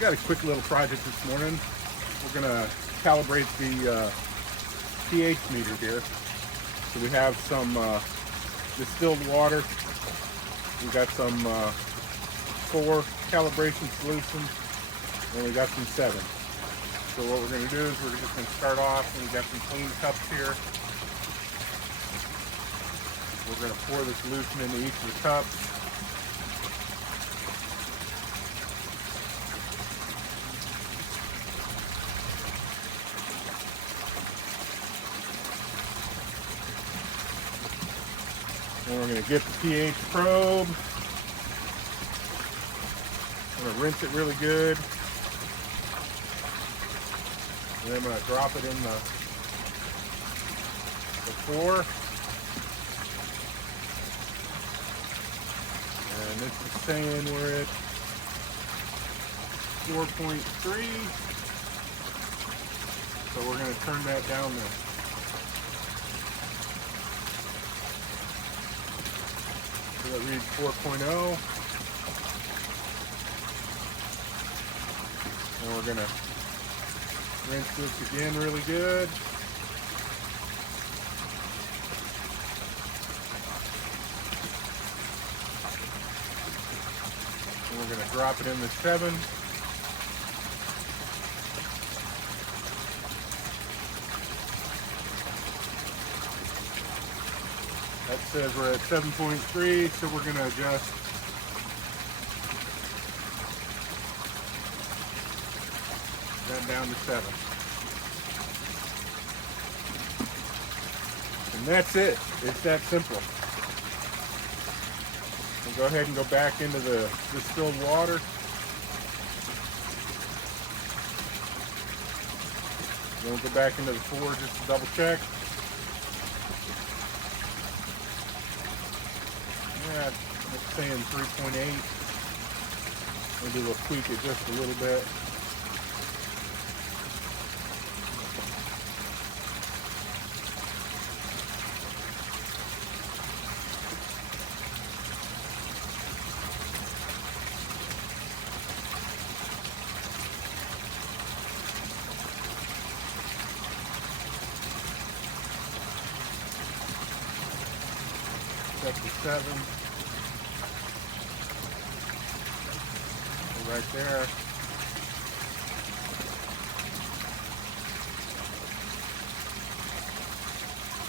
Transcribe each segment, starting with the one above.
Got a quick little project this morning. We're gonna calibrate the pH meter here. So we have some distilled water. We got some 4 calibration solutions, and we got some 7. So what we're gonna do is we're just gonna start off, and we got some clean cups here. We're gonna pour the solution into each of the cups. And we're going to get the pH probe. I'm going to rinse it really good. And then I'm going to drop it in the 4. And this is saying we're at 4.3. So we're going to turn that down there. That reads 4.0. And we're going to rinse this again really good. And we're going to drop it in the 7. That says we're at 7.3, so we're going to adjust that down to 7. And that's it. It's that simple. We'll go ahead and go back into the distilled water. Then we'll go back into the 4 just to double check. Yeah, it's saying 3.8. Maybe we'll tweak it just a little bit. Check the 7. Right there.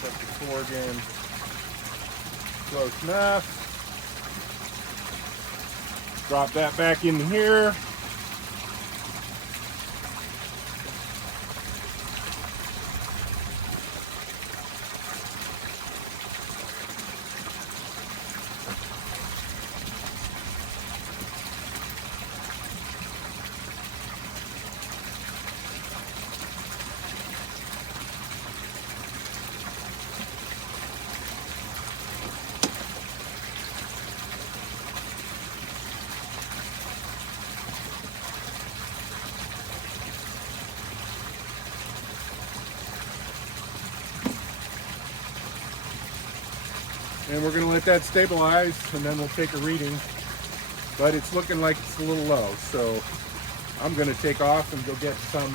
Check the 4 again. Close enough. Drop that back in here. And we're going to let that stabilize, and then we'll take a reading. But it's looking like it's a little low, so I'm going to take off and go get some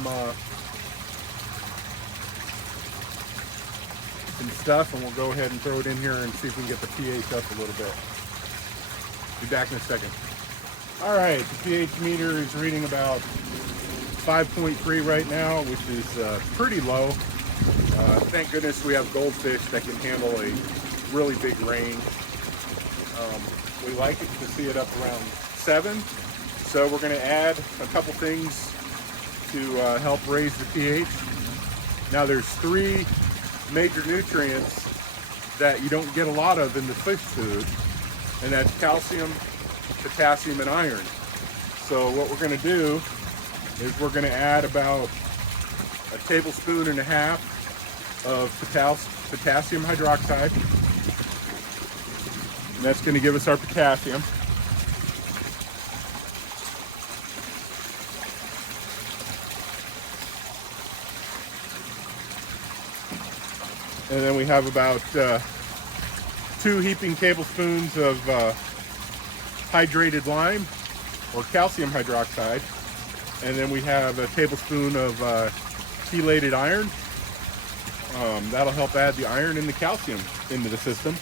stuff, and we'll go ahead and throw it in here and see if we can get the pH up a little bit. Be back in a second. All right, the pH meter is reading about 5.3 right now, which is pretty low. Thank goodness we have goldfish that can handle a really big range. We like it to see it up around 7, so we're going to add a couple things to help raise the pH. Now there's 3 major nutrients that you don't get a lot of in the fish food, and that's calcium, potassium, and iron. So what we're going to do is we're going to add about 1.5 tablespoons of potassium hydroxide. And that's going to give us our potassium. And then we have about 2 heaping tablespoons of hydrated lime or calcium hydroxide. And then we have a tablespoon of chelated iron. That'll help add the iron and the calcium into the system.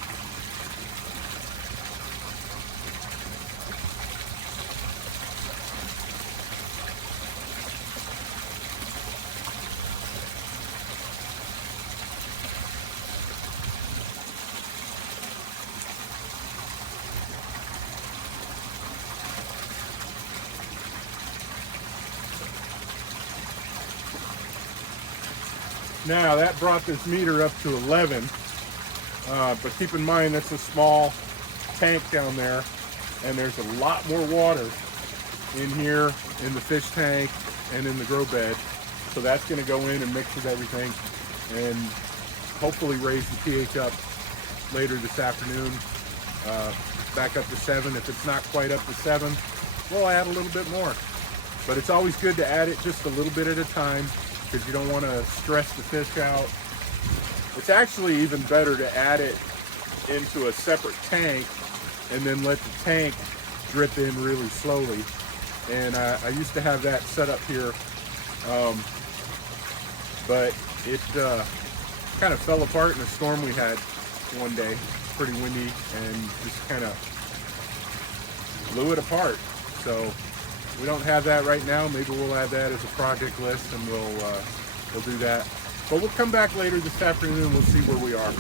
Now that brought this meter up to 11, but keep in mind that's a small tank down there, and there's a lot more water in here in the fish tank and in the grow bed. So that's going to go in and mix with everything and hopefully raise the pH up later this afternoon, back up to 7. If it's not quite up to 7, we'll add a little bit more. But it's always good to add it just a little bit at a time, because you don't want to stress the fish out. It's actually even better to add it into a separate tank and then let the tank drip in really slowly. And I used to have that set up here, but it kind of fell apart in a storm we had one day. Pretty windy, and just kind of blew it apart. So we don't have that right now. Maybe we'll add that as a project list, and we'll do that. But we'll come back later this afternoon and we'll see where we are.